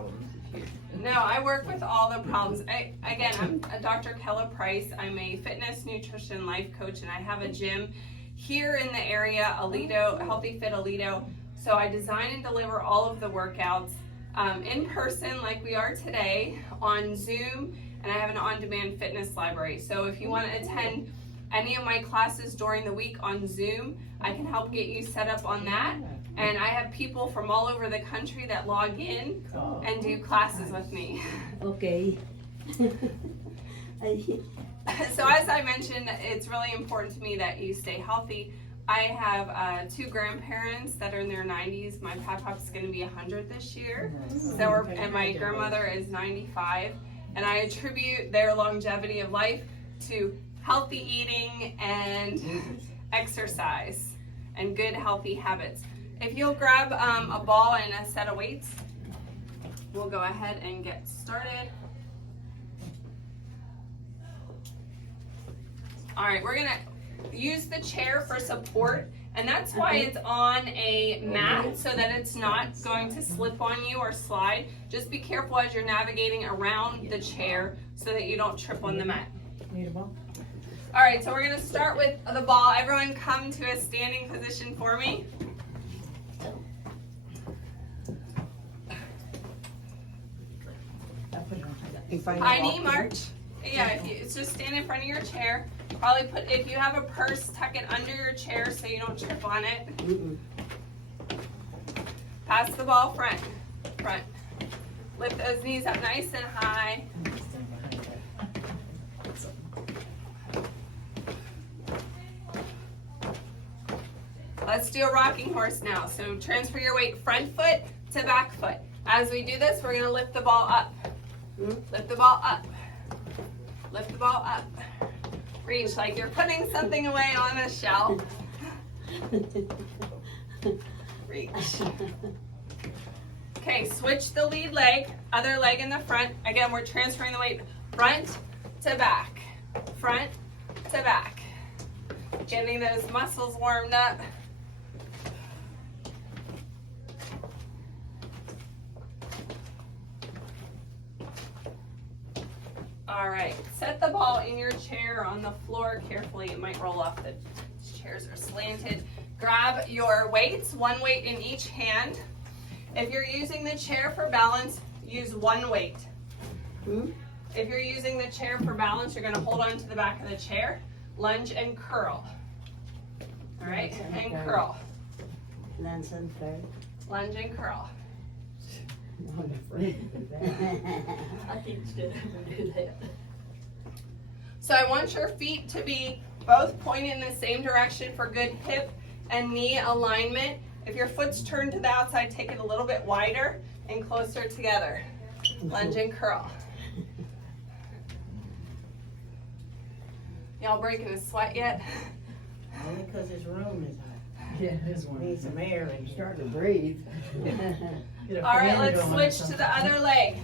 problems that you. No, I work with all the problems. Again, I'm Dr. Kella Price. I'm a fitness, nutrition, life coach, and I have a gym here in the area, Alito, Healthy Fit Alito. So I design and deliver all of the workouts in person like we are today, on Zoom, and I have an on-demand fitness library. So if you want to attend any of my classes during the week on Zoom, I can help get you set up on that. And I have people from all over the country that log in and do classes with me. Okay. So as I mentioned, it's really important to me that you stay healthy. I have 2 grandparents that are in their 90s. My pap's going to be 100 this year. And my grandmother is 95. And I attribute their longevity of life to healthy eating and exercise and good healthy habits. If you'll grab a ball and a set of weights, we'll go ahead and get started. All right, we're gonna use the chair for support, and that's why it's on a mat, so that it's not going to slip on you or slide. Just be careful as you're navigating around the chair so that you don't trip on the mat. Need a ball? All right, so we're gonna start with the ball. Everyone come to a standing position for me. High knee march. Yeah, it's just stand in front of your chair. Probably put, if you have a purse, tuck it under your chair so you don't trip on it. Pass the ball front. Lift those knees up nice and high. Let's do a rocking horse now. So transfer your weight front foot to back foot. As we do this, we're gonna lift the ball up. Lift the ball up. Lift the ball up. Reach like you're putting something away on a shelf. Reach. Okay, switch the lead leg, other leg in the front. Again, we're transferring the weight front to back. Front to back. Getting those muscles warmed up. All right, set the ball in your chair on the floor carefully. It might roll off. The chairs are slanted. Grab your weights, 1 weight in each hand. If you're using the chair for balance, use 1 weight. If you're using the chair for balance, you're gonna hold on to the back of the chair, lunge and curl. All right, and curl. Lunge and curl. Lunge and curl. I'm afraid of that. I think it's good to do that. So I want your feet to be both pointed in the same direction for good hip and knee alignment. If your foot's turned to the outside, take it a little bit wider and closer together. Lunge and curl. Y'all breaking a sweat yet? Only because his room is hot. Yeah, it is one. Need some air and Start to breathe. All right, let's switch to the other leg.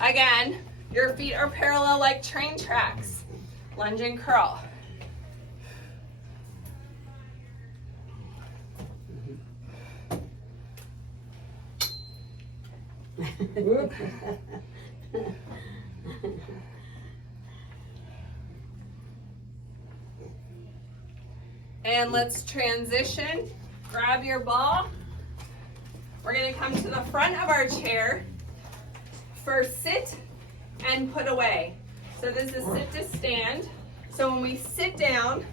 Again, your feet are parallel like train tracks. Lunge and curl. And let's transition. Grab your ball. We're going to come to the front of our chair. First, sit and put away. So this is sit to stand. So when we sit down,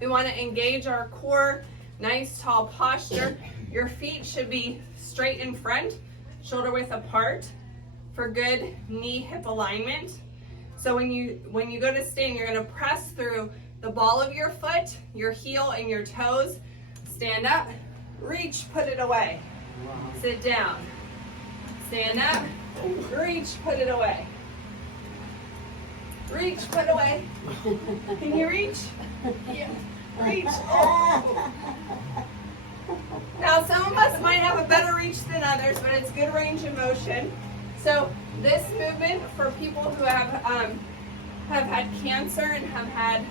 we want to engage our core, nice tall posture. Your feet should be straight in front, shoulder width apart for good knee hip alignment. So when you go to stand, you're going to press through the ball of your foot, your heel, and your toes. Stand up, reach, put it away. Sit down. Stand up, reach, put it away. Reach, put it away. Can you reach? Yeah. Reach. Oh. Now some of us might have a better reach than others, but it's good range of motion. So this movement for people who have had cancer and have had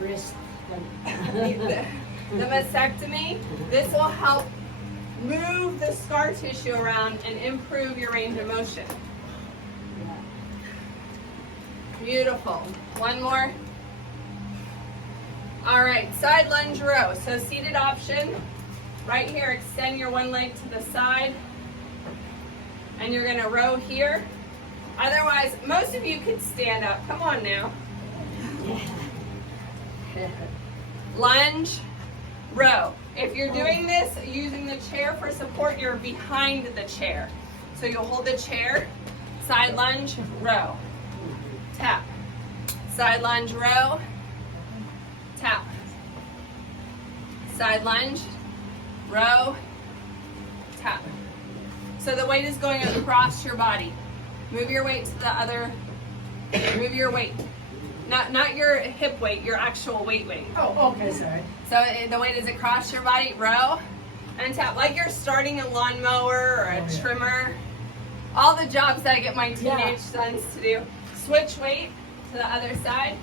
breast. the mastectomy, this will help move the scar tissue around and improve your range of motion. Beautiful. One more. All right, side lunge row. So seated option. Right here, extend your one leg to the side. And you're gonna row here. Otherwise, most of you could stand up. Come on now. Lunge, row. If you're doing this using the chair for support, you're behind the chair. So you'll hold the chair, side lunge, row, tap. Side lunge, row, tap. Side lunge, row, tap. So the weight is going across your body. Move your weight to the other, move your weight. Not your hip weight, your actual weight. Oh, okay, sorry. So the weight is across your body, row, and tap. Like you're starting a lawnmower or a trimmer. All the jobs that I get my teenage sons to do. Switch weight to the other side.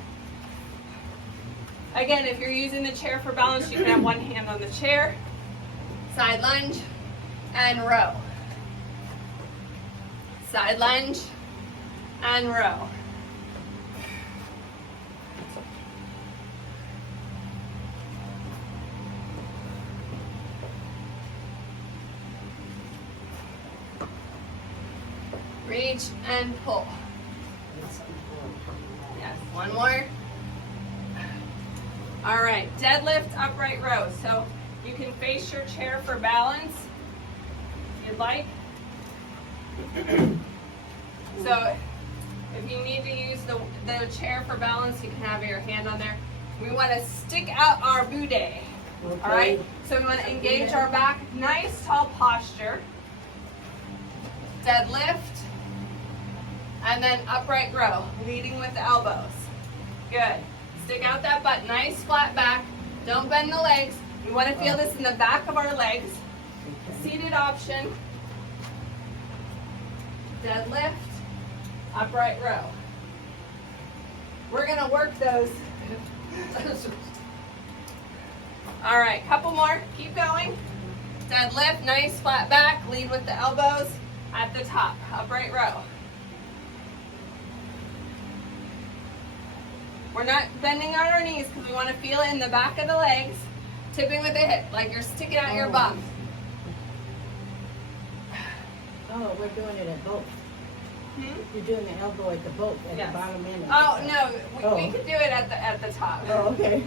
Again, if you're using the chair for balance, you can have one hand on the chair. Side lunge and row. Side lunge and row. Reach and pull. Yes, one more. All right, deadlift upright row. So you can face your chair for balance if you'd like. So if you need to use the chair for balance, you can have your hand on there. We want to stick out our booty. Okay. All right, so we want to engage our back, nice tall posture. Deadlift. And then upright row, leading with the elbows. Good. Stick out that butt, nice flat back. Don't bend the legs. We want to feel this in the back of our legs. Seated option. Deadlift, upright row. We're gonna work those. All right, couple more, keep going. Deadlift, nice flat back, lead with the elbows at the top, upright row. We're not bending on our knees because we want to feel it in the back of the legs. Tipping with the hip, like you're sticking out your bum. Oh, we're doing it at both. Hmm? You're doing the elbow at the both, at Yes. the bottom end. Oh no, we could do it at the top. Oh, okay.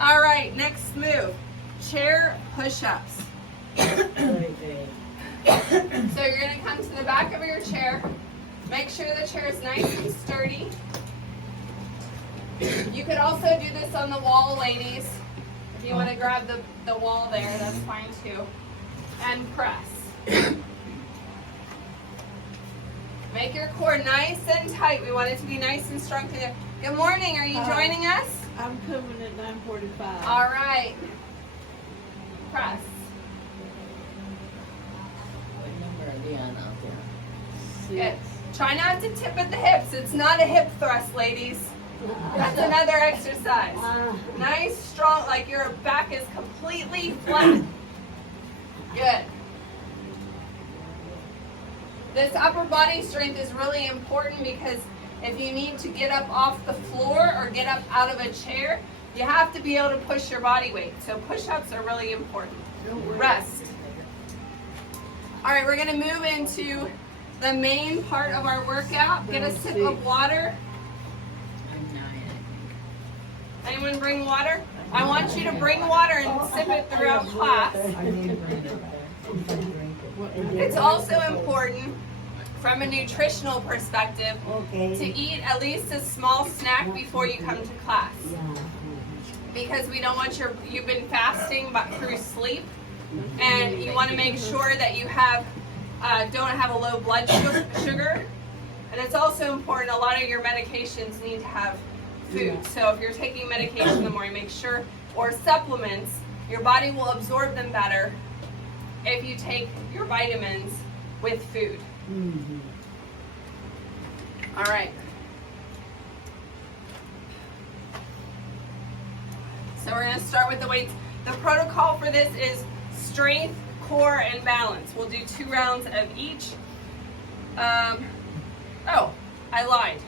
All right, next move, chair push-ups. Very good. So you're gonna come to the back of your chair. Make sure the chair is nice and sturdy. You could also do this on the wall, ladies. If you want to grab the wall there, that's fine too. And press. Make your core nice and tight. We want it to be nice and strong through there. Good morning, are you joining us? I'm coming at 9:45. All right. Press. What number are they on out there? Good. Try not to tip at the hips. It's not a hip thrust, ladies. That's another exercise. Nice, strong, like your back is completely flat. Good. This upper body strength is really important because if you need to get up off the floor or get up out of a chair, you have to be able to push your body weight. So push-ups are really important. Rest. All right, we're going to move into the main part of our workout. Get a sip of water. I'm 9, I Anyone bring water? I want you to bring water and sip it throughout class. I need to bring it back. It's also important from a nutritional perspective Okay. to eat at least a small snack before you come to class. Because we don't want you've been fasting but through sleep, and you want to make sure that you have don't have a low blood sugar. And it's also important, a lot of your medications need to have food. So if you're taking medication in the morning, make sure, or supplements, your body will absorb them better if you take your vitamins with food. All right. So we're going to start with the weights. The protocol for this is strength core, and balance. We'll do 2 rounds of each. Oh, I lied.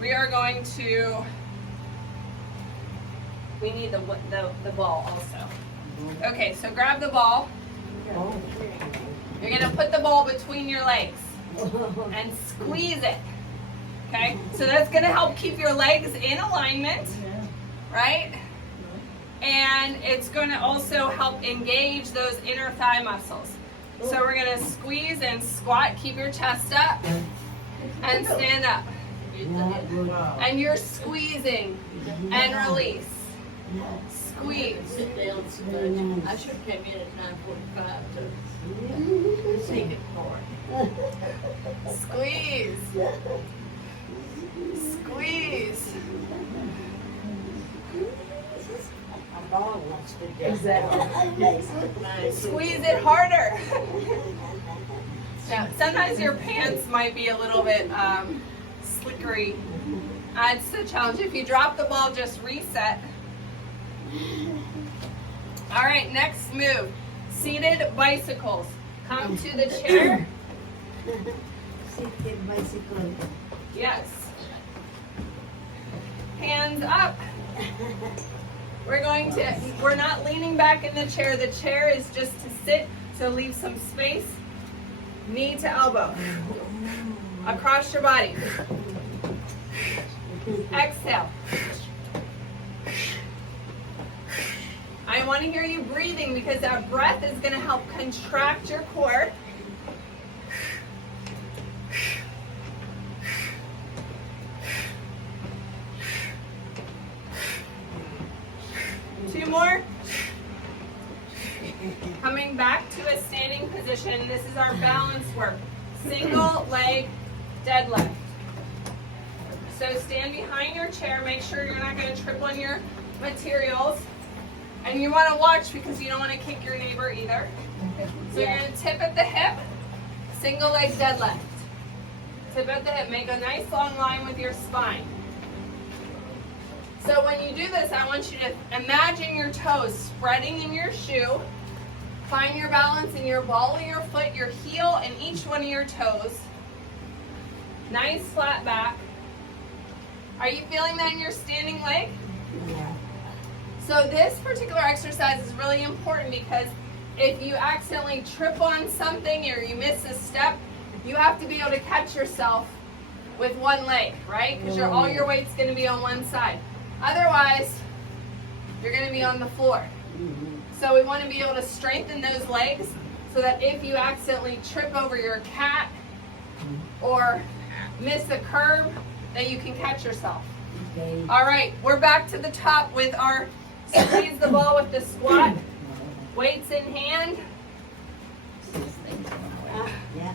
We are going to, we need the ball also. Okay, so grab the ball. You're gonna put the ball between your legs and squeeze it. Okay, so that's gonna help keep your legs in alignment, right? And it's gonna also help engage those inner thigh muscles. So we're gonna squeeze and squat, keep your chest up, and stand up. And you're squeezing and release. Squeeze. Sit down so much. I should have came in at 9:45 to take it more. Squeeze. Squeeze. Exactly. Squeeze it harder. Now, sometimes your pants might be a little bit slickery. Adds to the challenge. If you drop the ball, just reset. All right, next move. Seated bicycles. Come to the chair. Seated bicycle. Yes. Hands up. We're not leaning back in the chair. The chair is just to sit, so leave some space. Knee to elbow. Across your body. Exhale. I want to hear you breathing because that breath is going to help contract your core. Two more. Coming back to a standing position. This is our balance work. Single leg deadlift. So stand behind your chair. Make sure you're not going to trip on your materials. And you want to watch because you don't want to kick your neighbor either. So you're going to tip at the hip. Single leg deadlift. Tip at the hip. Make a nice long line with your spine. So when you do this, I want you to imagine your toes spreading in your shoe. Find your balance in your ball of your foot, your heel, and each one of your toes. Nice flat back. Are you feeling that in your standing leg? Yeah. So this particular exercise is really important because if you accidentally trip on something or you miss a step, you have to be able to catch yourself with one leg, right? Because all your weight's going to be on one side. Otherwise, you're going to be on the floor. So we want to be able to strengthen those legs so that if you accidentally trip over your cat or miss a curb, that you can catch yourself. Okay. All right, we're back to the top with our squeeze the ball with the squat. Weights in hand. Yeah.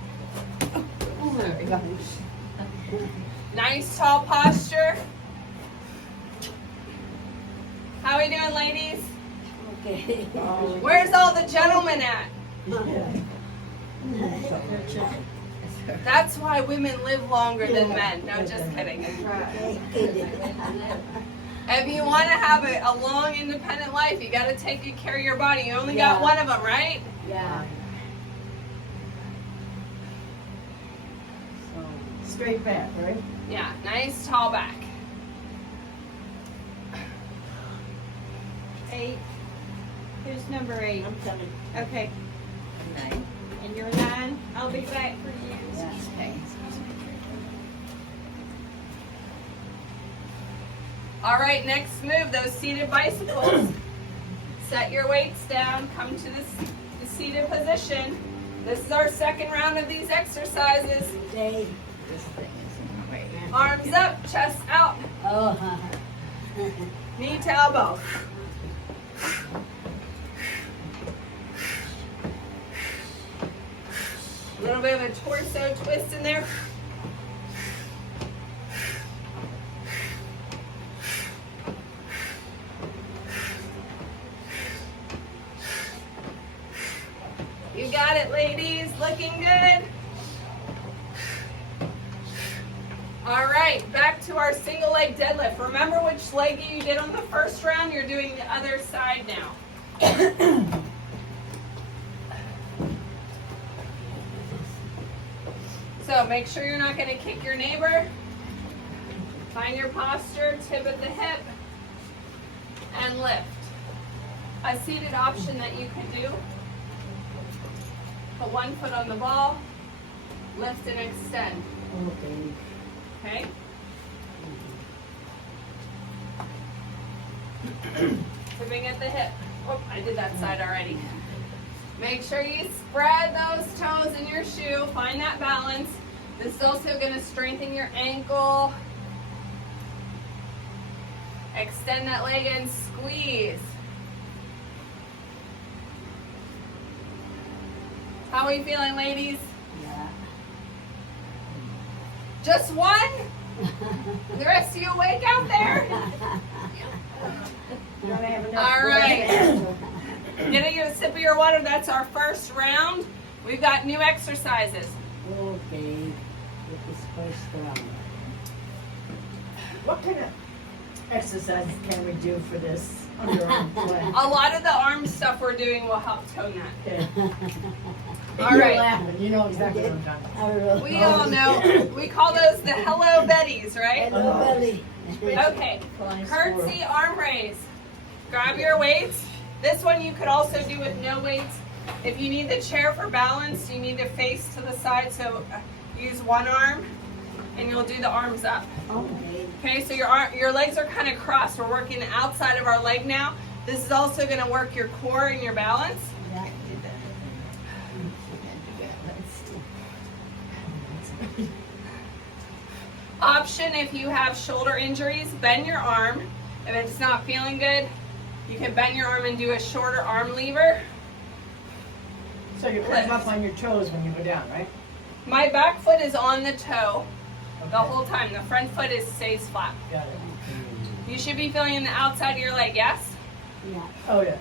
Nice tall posture. How are we doing, ladies? Okay. Where's all the gentlemen at? That's why women live longer than men. No, just kidding. If you want to have a long, independent life, you got to take good care of your body. You only got one of them, right? Yeah. Straight back, right? Yeah, nice tall back. 8. Who's number 8? I'm coming. Okay. 9. And you're 9. I'll be back for you. Yeah. Okay. All right, next move, those seated bicycles. Set your weights down, come to the seated position. This is our second round of these exercises. Okay. This thing is in the way. Arms up, chest out, Oh, knee to elbow. A little bit of a torso twist in there. You got it, ladies. Looking good. All right, back to our single leg deadlift. Remember which leg you did on the first round? You're doing the other side now. So make sure you're not going to kick your neighbor. Find your posture, tip at the hip, and lift. A seated option that you can do. Put one foot on the ball, lift and extend. Okay. Okay? Tipping at the hip. Oh, I did that side already. Make sure you spread those toes in your shoe. Find that balance. This is also going to strengthen your ankle. Extend that leg and squeeze. How are you feeling, ladies? Yeah. Just one? The rest of you awake out there? Gotta have enough All right. blood. Getting a sip of your water. That's our first round. We've got new exercises. Okay. It is first round. What kind of exercises can we do for this underarm play? A lot of the arm stuff we're doing will help tone that. Okay. All You're right. laughing. You know exactly what I'm talking about. I will. We all know. We call those the Hello Betties, right? Hello, belly. Okay. Curtsy arm raise. Grab your weights. This one you could also do with no weights. If you need the chair for balance, you need to face to the side. So use one arm, and you'll do the arms up. Okay. Okay, so your legs are kind of crossed. We're working the outside of our leg now. This is also going to work your core and your balance. Yeah. Option if you have shoulder injuries, bend your arm. If it's not feeling good, you can bend your arm and do a shorter arm lever. So you come up on your toes when you go down, right? My back foot is on the toe the Okay. whole time. The front foot stays flat. Got it. You should be feeling the outside of your leg, yes? Yeah. Oh yeah.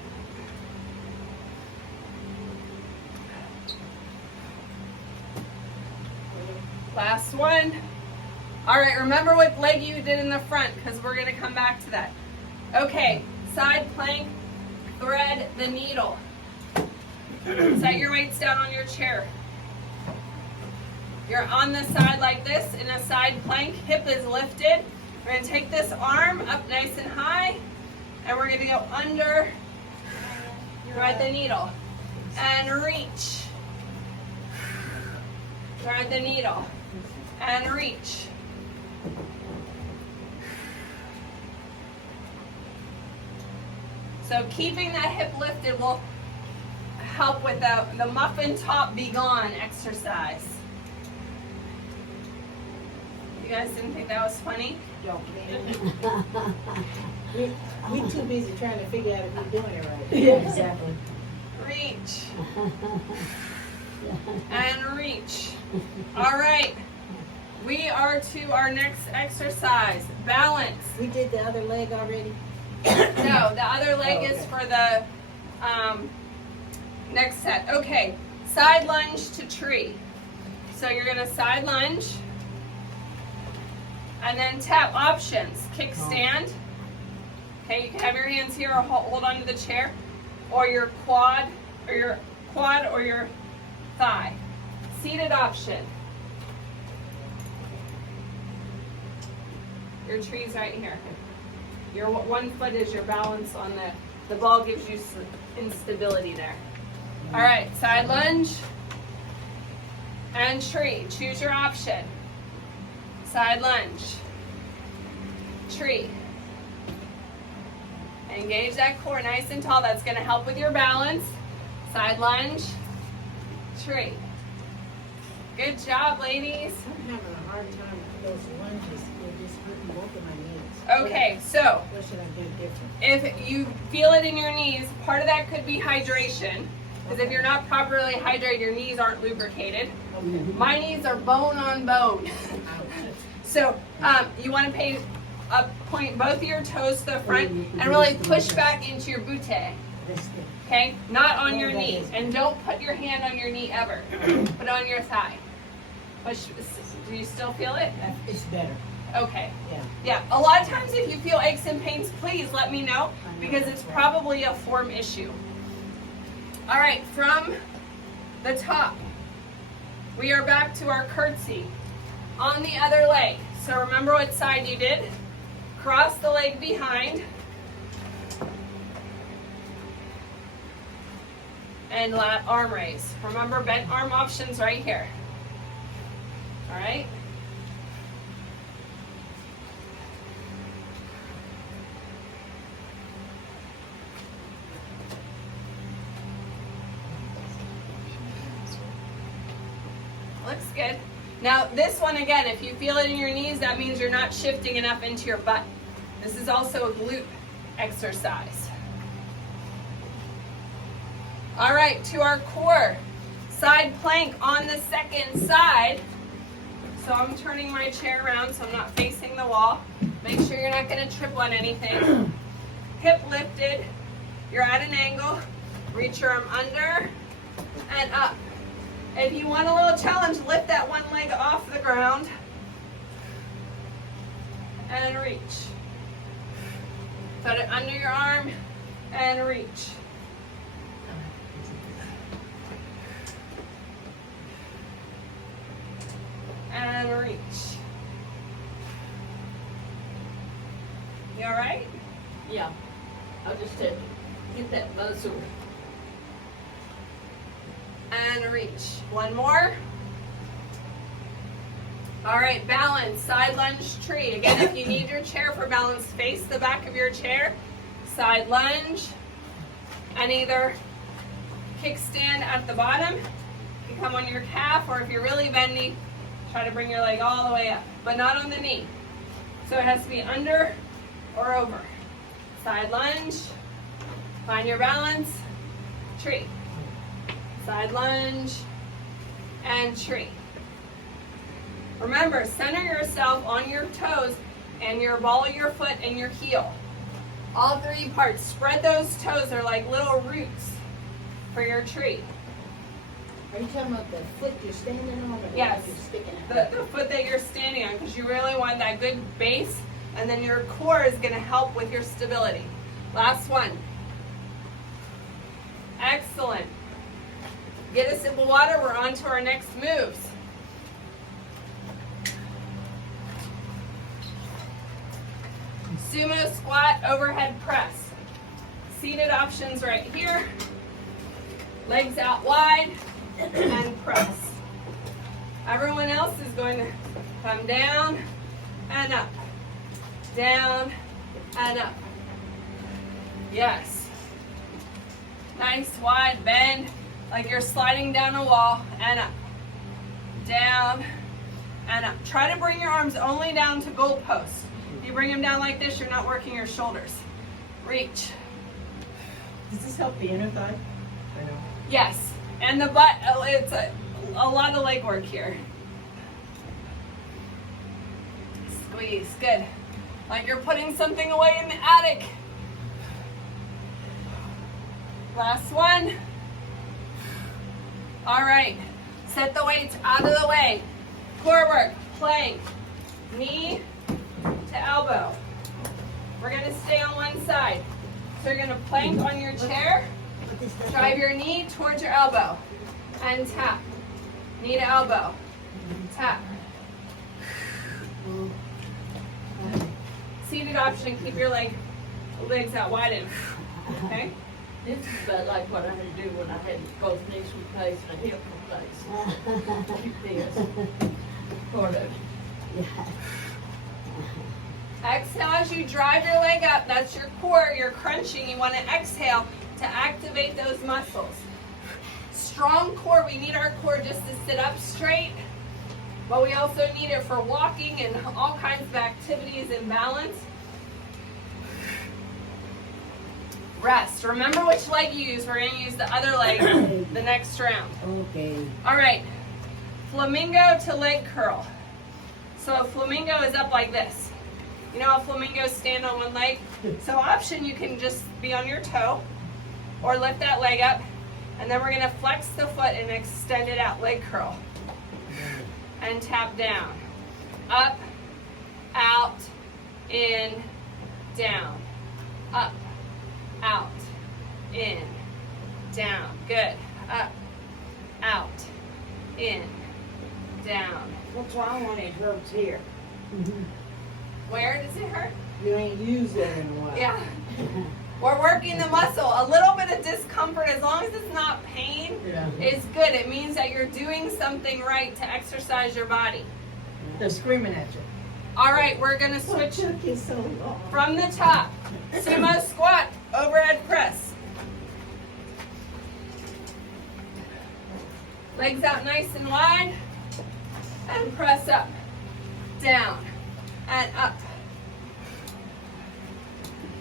Last one. All right, remember what leg you did in the front because we're going to come back to that. Okay, side plank, thread the needle. Set your weights down on your chair. You're on the side like this in a side plank, hip is lifted. We're going to take this arm up nice and high, and we're going to go under, thread the needle, and reach. Thread the needle, and reach. So keeping that hip lifted will help with the muffin top be gone exercise. You guys didn't think that was funny? We too busy trying to figure out if you're doing it right. Yeah, exactly. Reach. And reach. All right. We are to our next exercise. Balance. We did the other leg already. No, the other leg Oh, is okay. for the next set. Okay, side lunge to tree. So you're gonna side lunge and then tap options. Kickstand. Okay, you can have your hands here or hold onto the chair, or your quad or your thigh. Seated option. Your tree's right here. Your one foot is your balance on the ball gives you some instability there. All right, side lunge and tree. Choose your option. Side lunge, tree. Engage that core nice and tall. That's going to help with your balance. Side lunge, tree. Good job, ladies. I'm having a hard time with those lunges. They're just hurting both of my knees. Okay, so What should I do different? if you feel it in your knees, part of that could be hydration. Because if you're not properly hydrated, your knees aren't lubricated. My knees are bone on bone. So you want to point both of your toes to the front and really push back into your butte. Okay? Not on your knee. And don't put your hand on your knee ever. Put it on your thigh. Push. Do you still feel it? It's better. Okay. Yeah. Yeah, a lot of times if you feel aches and pains, please let me know because it's probably a form issue. All right, from the top, We are back to our curtsy. On the other leg. So remember what side you did. Cross the leg behind. And lat arm raise. Remember, bent arm options right here. All right? Looks good. Now this one again, if you feel it in your knees, that means you're not shifting enough into your butt. This is also a glute exercise. All right, to our core. Side plank on the second side. So I'm turning my chair around so I'm not facing the wall. Make sure you're not gonna trip on anything. Hip lifted, you're at an angle. Reach your arm under and up. If you want a little challenge, lift that one leg off the ground and reach. Put it under your arm and reach. And reach. You all right? Yeah. I'll just get that muscle. And reach. One more. All right, balance, side lunge tree. Again, if you need your chair for balance, face the back of your chair, side lunge, and either kickstand at the bottom. You come on your calf, or if you're really bendy, try to bring your leg all the way up, but not on the knee. So it has to be under or over. Side lunge, find your balance, tree. Side lunge, and tree. Remember, center yourself on your toes and your ball of your foot and your heel. All three parts. Spread those toes. They're like little roots for your tree. Are you talking about the foot you're standing on or the Yes. one you're sticking out? The foot that you're standing on, because you really want that good base, and then your core is going to help with your stability. Last one. Excellent. Get a sip of water. We're on to our next moves. Sumo squat, overhead press. Seated options right here. Legs out wide and press. Everyone else is going to come down and up. Down and up. Yes. Nice wide bend, like you're sliding down a wall, and up. Down and up. Try to bring your arms only down to goalposts. If you bring them down like this, you're not working your shoulders. Reach. Does this help the inner thigh? I know. Yes. And the butt, it's a lot of leg work here. Squeeze. Good. Like you're putting something away in the attic. Last one. All right. Set the weights out of the way. Core work. Plank. Knee to elbow. We're going to stay on one side. So you're going to plank on your chair. Drive your knee towards your elbow. And tap. Knee to elbow. Tap. Seated option. Keep your legs out wide in. Okay? This is about like what I had to do when I had both knees replaced and a hip replaced. Keep this part of it. Exhale as you drive your leg up. That's your core. You're crunching. You want to exhale to activate those muscles. Strong core. We need our core just to sit up straight, but we also need it for walking and all kinds of activities and balance. Rest. Remember which leg you use. We're going to use the other leg the next round. Okay. All right. Flamingo to leg curl. So a flamingo is up like this. You know how flamingos stand on one leg? So option, you can just be on your toe or lift that leg up, and then we're going to flex the foot and extend it out, leg curl. And tap down. Up, out, in, down. Up, out, in, down. Good. Up, out, in, down. That's why I wanted herbs here. Where does it hurt? You ain't used it in a while. Yeah. We're working the muscle. A little bit of discomfort, as long as it's not pain, Yeah. is good. It means that you're doing something right to exercise your body. They're screaming at you. All right, we're gonna What switch took you so long? from the top. Sumo squat, overhead press. Legs out nice and wide. And press up, down, and up.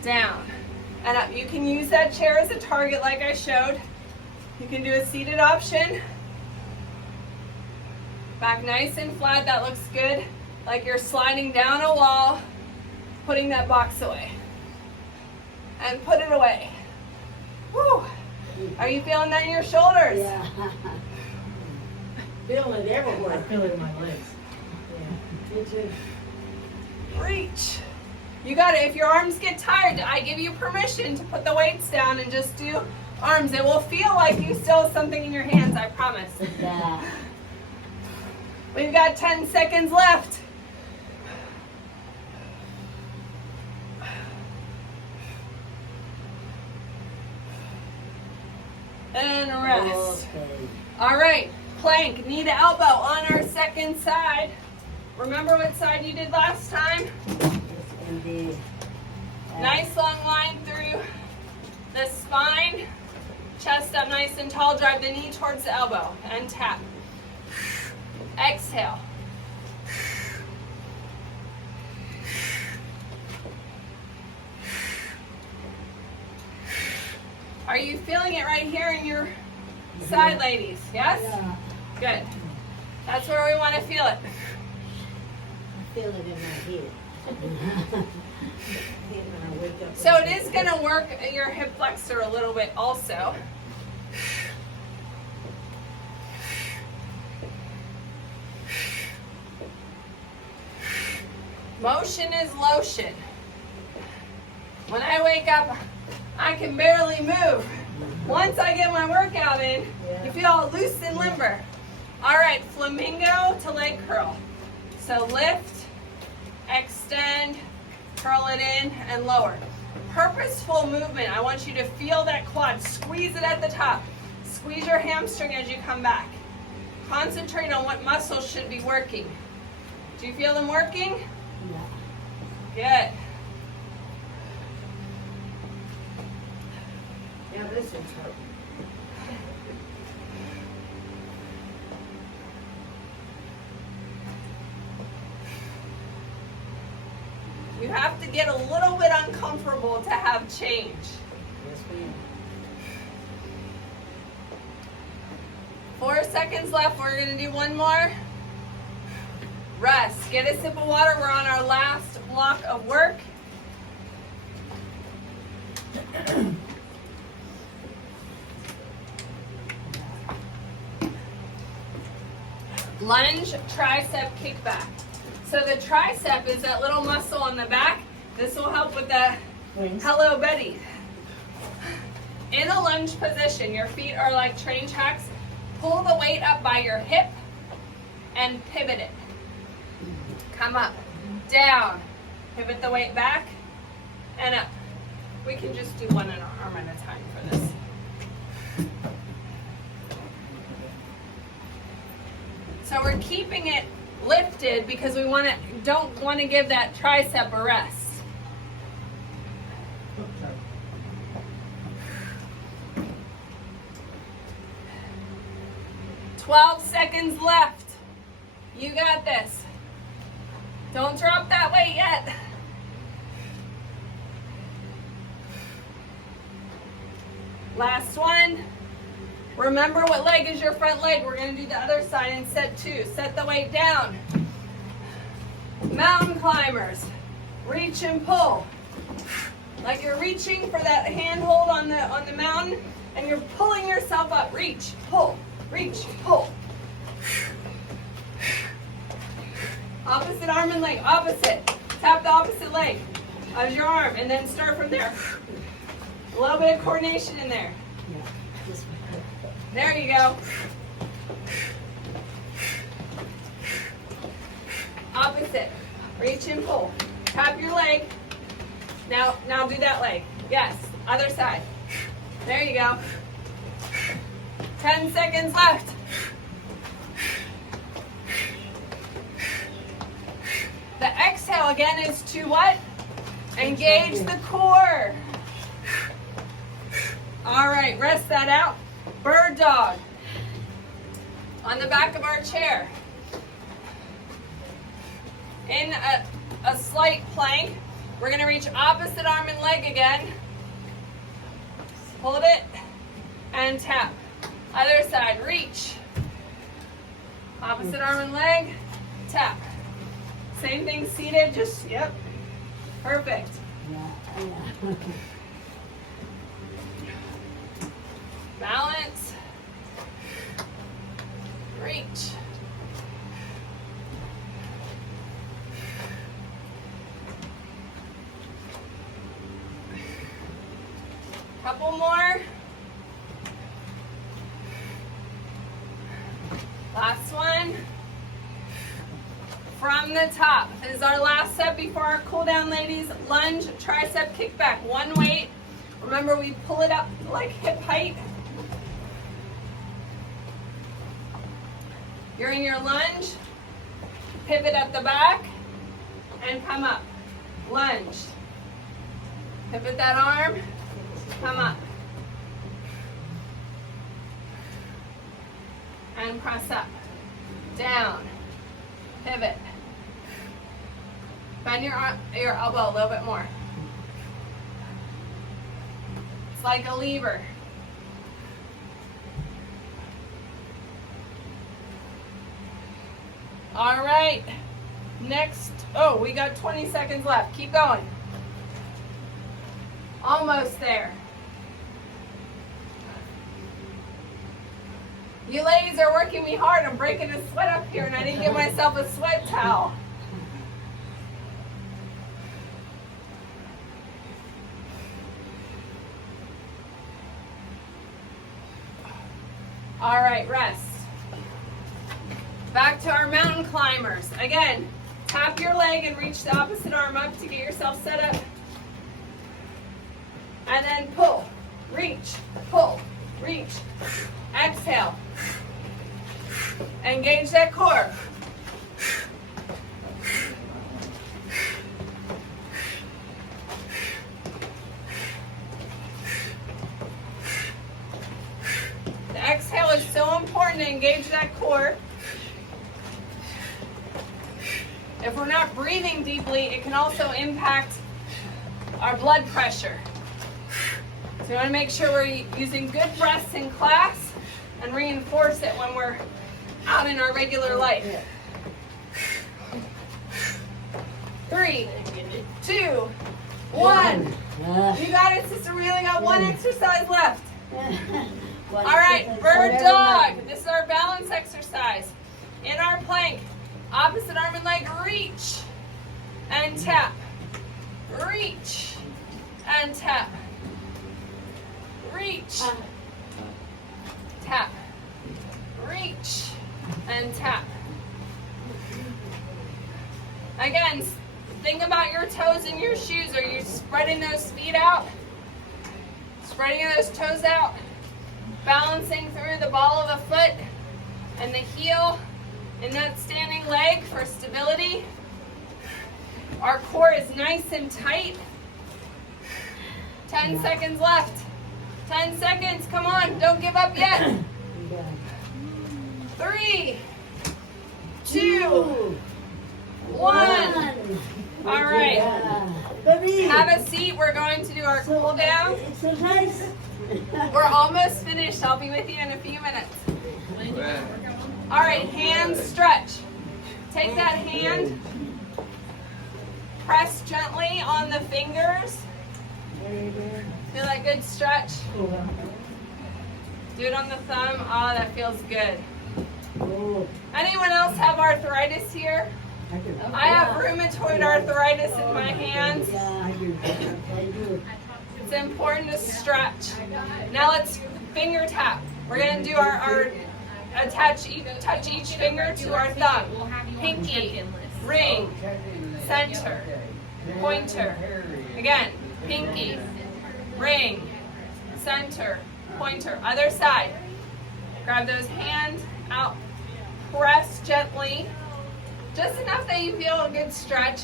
Down, and up. You can use that chair as a target like I showed. You can do a seated option. Back nice and flat, that looks good. Like you're sliding down a wall, putting that box away. And put it away. Whew. Are you feeling that in your shoulders? Yeah. Feeling it I everywhere. feel it in my legs. Yeah. Me too. Reach. You got it. If your arms get tired, I give you permission to put the weights down and just do arms. It will feel like you still have something in your hands, I promise. Yeah. We've got 10 seconds left. And rest. Okay. All right, plank, knee to elbow on our second side. Remember what side you did last time? It's in the Nice long line through the spine. Chest up nice and tall. Drive the knee towards the elbow and tap. Exhale. Are you feeling it right here in your side, ladies? Yes? Yeah. Good. That's where we want to feel it. I feel it in my head. When I wake up. So it is going to work your hip flexor a little bit also. Motion is lotion. When I wake up, I can barely move. Once I get my workout in, you feel all loose and limber. All right, flamingo to leg curl. So lift, extend, curl it in, and lower. Purposeful movement. I want you to feel that quad. Squeeze it at the top. Squeeze your hamstring as you come back. Concentrate on what muscles should be working. Do you feel them working? Good. Yeah, this one's hurt. You have to get a little bit uncomfortable to have change. Yes, ma'am. 4 seconds left. We're going to do one more. Rest. Get a sip of water. We're on our last block of work. Lunge, tricep, kickback. So the tricep is that little muscle on the back. This will help with the hello Betty. In a lunge position, your feet are like train tracks. Pull the weight up by your hip and pivot it. Come up, down, pivot the weight back, and up. We can just do one arm at a time for this. So we're keeping it lifted because we don't want to give that tricep a rest. 12 seconds left. You got this. Don't drop that weight yet. Last one. Remember what leg is your front leg. We're going to do the other side in set 2. Set the weight down. Mountain climbers. Reach and pull. Like you're reaching for that handhold on the mountain and you're pulling yourself up. Reach, pull, reach, pull. Opposite arm and leg, opposite. Tap the opposite leg as your arm and then start from there. A little bit of coordination in there. Yeah, this one hurt. There you go. Reach and pull. Tap your leg. Now do that leg. Yes, other side. There you go. 10 seconds left. The exhale again is to what? Engage the core. All right, rest that out. Bird dog. On the back of our chair. In a slight plank, we're going to reach opposite arm and leg again. Hold it and tap. Other side, reach. Opposite arm and leg, tap. Same thing seated, just, yep. Perfect. Yeah. Balance. Reach. Couple more. Last one. From the top. This is our last set before our cool down, ladies. Lunge, tricep kickback. One weight. Remember, we pull it up like hip height. You're in your lunge. Pivot at the back and come up. Lunge. Pivot that arm. Come up. And press up. Down. Pivot. Bend your elbow a little bit more. It's like a lever. All right. Next. Oh, we got 20 seconds left. Keep going. Almost there. You ladies are working me hard. I'm breaking a sweat up here, and I didn't give myself a sweat towel. All right, rest. Back to our mountain climbers. Again, tap your leg and reach the opposite arm up to get yourself set up. And then pull, reach, pull, reach. Exhale. Engage that core. The exhale is so important to engage that core. If we're not breathing deeply, it can also impact our blood pressure. So we want to make sure we're using good breaths in class and reinforce it when we're out in our regular life. 3, 2, 1. You got it, Sister. We only got one exercise left. All right, bird dog. This is our balance exercise. In our plank, opposite arm and leg, reach and tap. Reach and tap. Reach, tap, reach, and tap. Again, think about your toes in your shoes. Are you spreading those feet out? Spreading those toes out. Balancing through the ball of the foot and the heel in that standing leg for stability. Our core is nice and tight. 10 seconds left. 10 seconds, come on, don't give up yet. 3, 2, 1. All right, have a seat. We're going to do our cool down. Exercise. We're almost finished. I'll be with you in a few minutes. All right, hand stretch. Take that hand, press gently on the fingers. Feel that good stretch? Do it on the thumb. Oh, that feels good. Anyone else have arthritis here? I have rheumatoid arthritis in my hands. It's important to stretch. Now let's finger tap. We're going to do our touch each finger to our thumb. Pinky, ring, center, pointer. Again, pinky, ring, center, pointer. Other side. Grab those hands out, press gently, just enough that you feel a good stretch.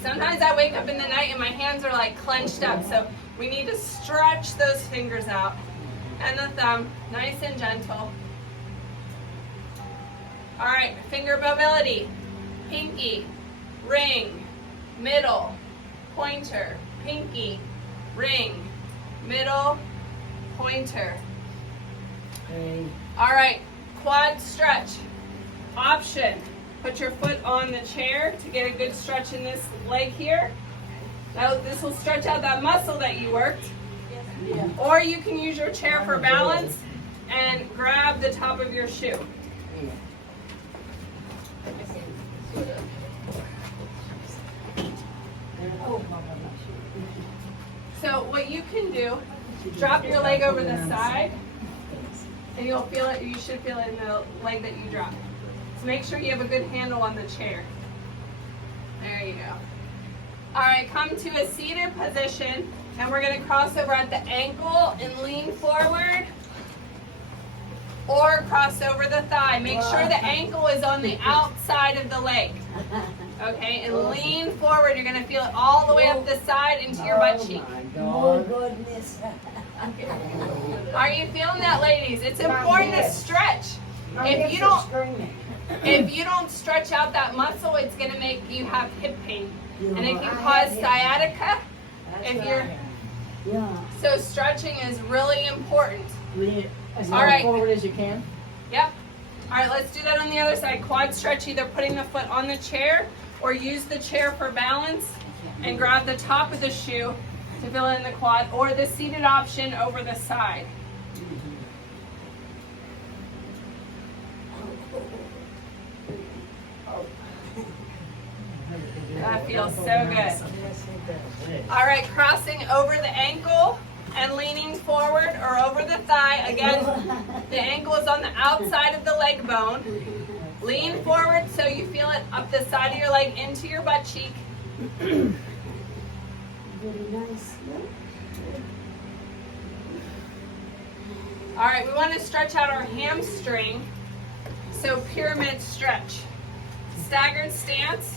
Sometimes I wake up in the night and my hands are like clenched up, so we need to stretch those fingers out. And the thumb, nice and gentle. All right, finger mobility. Pinky, ring, middle, pointer, pinky, ring, middle, pointer. All right, quad stretch. Option, put your foot on the chair to get a good stretch in this leg here. Now this will stretch out that muscle that you worked. Or you can use your chair for balance and grab the top of your shoe. So what you can do, drop your leg over the side, and you'll feel it. You should feel it in the leg that you dropped. So make sure you have a good handle on the chair. There you go. All right, come to a seated position, and we're going to cross over at the ankle and lean forward, or cross over the thigh. Make sure the ankle is on the outside of the leg. Okay, and lean forward. You're going to feel it all the way up the side into your butt cheek. Oh goodness. Are you feeling that, ladies? It's important to stretch. If you don't stretch out that muscle, it's going to make you have hip pain, and it can cause sciatica. So stretching is really important. As All right. forward as you can. Yep. All right, let's do that on the other side. Quad stretch, either putting the foot on the chair or use the chair for balance and grab the top of the shoe to fill in the quad, or the seated option over the side. That feels so good. All right, crossing over the ankle and leaning forward or over the thigh. Again, the ankle is on the outside of the leg bone. Lean forward so you feel it up the side of your leg into your butt cheek. Very nice. All right, we want to stretch out our hamstring. So pyramid stretch. Staggered stance.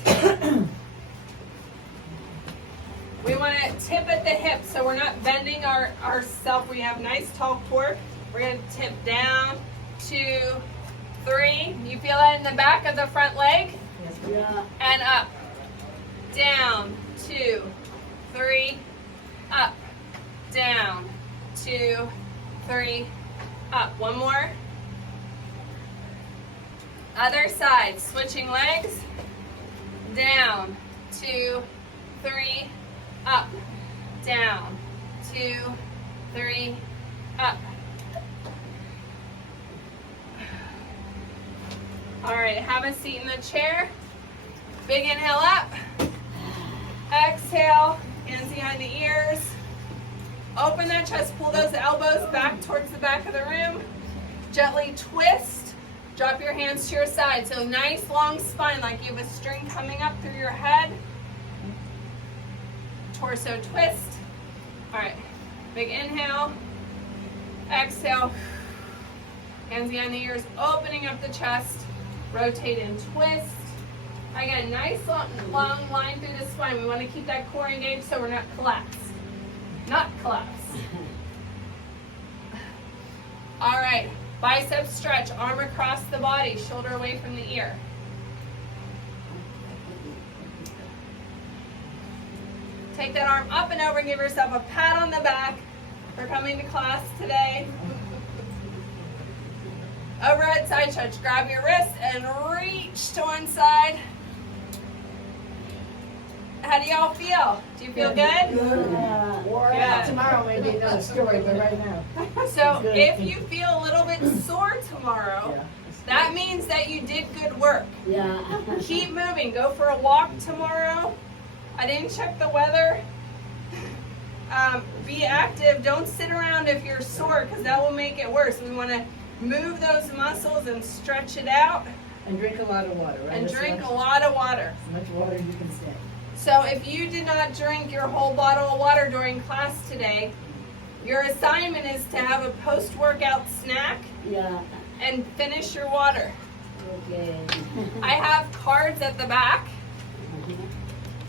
We want to tip at the hip so we're not bending ourselves. We have nice tall core. We're going to tip down, 2, 3. You feel that in the back of the front leg? Yeah. And up. Down, 2, 3. Up. Down, 2, 3. Up. One more. Other side. Switching legs. Down, 2, 3. Up, down, 2, 3, up. All right, have a seat in the chair. Big inhale up. Exhale, hands behind the ears. Open that chest, pull those elbows back towards the back of the room. Gently twist. Drop your hands to your side. So nice long spine, like you have a string coming up through your head. Torso twist. All right, big inhale, exhale, hands behind the ears, opening up the chest, rotate and twist. Again, nice long line through the spine. We want to keep that core engaged so we're not collapsed. Not collapsed. All right, bicep stretch, arm across the body, shoulder away from the ear. Take that arm up and over, give yourself a pat on the back for coming to class today. Overhead side stretch, grab your wrist and reach to one side. How do y'all feel? Do you feel good? Yeah. Tomorrow may be another story, but right now. So if you feel a little bit sore tomorrow, that means that you did good work. Yeah. Keep moving. Go for a walk tomorrow. I didn't check the weather. Be active. Don't sit around if you're sore, because that will make it worse. We want to move those muscles and stretch it out. And drink a lot of water, right? And As drink much- a lot of water. As much water you can stand. So if you did not drink your whole bottle of water during class today, your assignment is to have a post-workout snack Yeah, and finish your water. okay. I have cards at the back